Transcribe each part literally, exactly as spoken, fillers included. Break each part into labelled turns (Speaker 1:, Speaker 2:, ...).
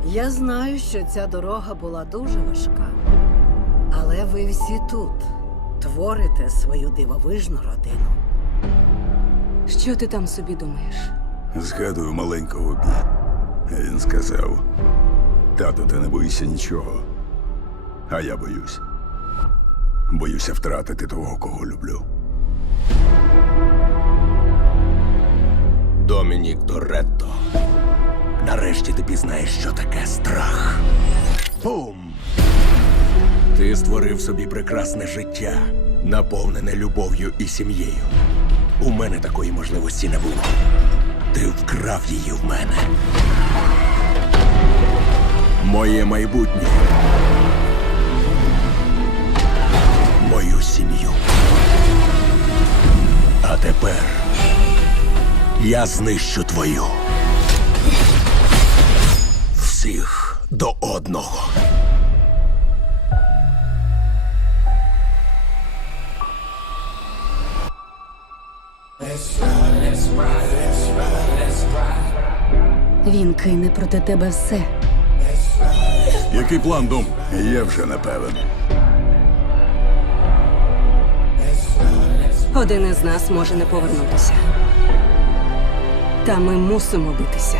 Speaker 1: Я знаю, що ця дорога була дуже важка. Але ви всі тут творите свою дивовижну родину.
Speaker 2: Що ти там собі думаєш?
Speaker 3: Згадую маленького Бі. Він сказав: тату, ти не боїшся нічого. А я боюсь. Боюся втратити того, кого люблю.
Speaker 4: Домінік Торетто. Нарешті ти пізнаєш, що таке страх. Бум! Ти створив собі прекрасне життя, наповнене любов'ю і сім'єю. У мене такої можливості не було. Ти вкрав її в мене. Моє майбутнє. Мою сім'ю. А тепер я знищу твою. Всіх до одного.
Speaker 2: Він кине проти тебе все.
Speaker 3: Який план, Дом? Я вже не певен.
Speaker 2: Один із нас може не повернутися. Та ми мусимо битися.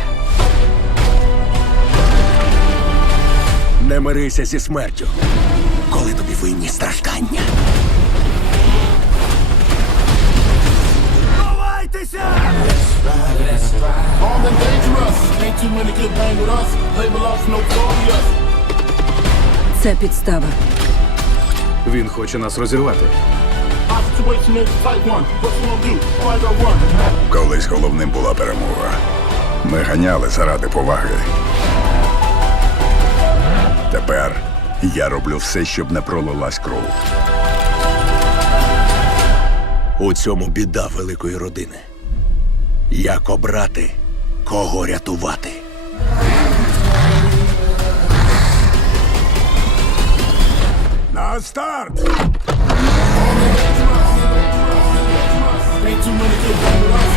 Speaker 4: Не мирися зі смертю, коли тобі винні страждання. Ховайтеся!
Speaker 5: Armed and dangerous. Ain't too many could bang with us. Label us notorious.
Speaker 2: Це підстава.
Speaker 6: Він хоче нас розірвати.
Speaker 5: Our situation is type one. What you gonna do? Why go run?
Speaker 3: Колись головним була перемога. Ми ганяли заради поваги. Тепер я роблю все, щоб не пролилась кров.
Speaker 4: У цьому біда великої родини. Як обрати, кого рятувати?
Speaker 3: На старт!
Speaker 5: Ain't too many could bang with us.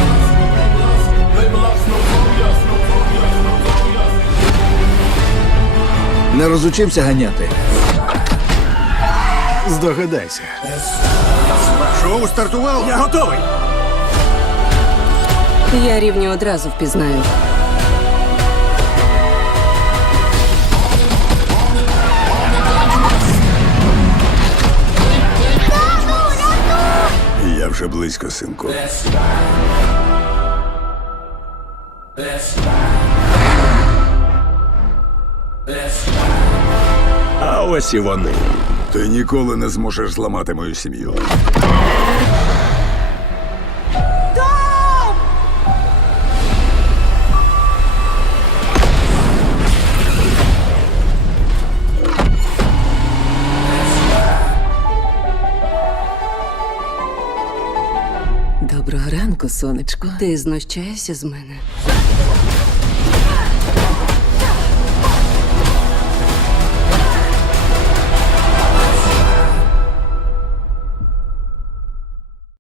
Speaker 5: Label us notorious. Notorious. Notorious.
Speaker 6: Не розучився ганяти. Здогадайся.
Speaker 3: Шоу стартувало!
Speaker 4: Я готовий!
Speaker 2: Я рівні одразу впізнаю.
Speaker 3: Я вже близько, синку.
Speaker 4: А ось і вони.
Speaker 3: Ти ніколи не зможеш зламати мою сім'ю.
Speaker 2: Доброго ранку, сонечко. Ти знущаєшся з мене?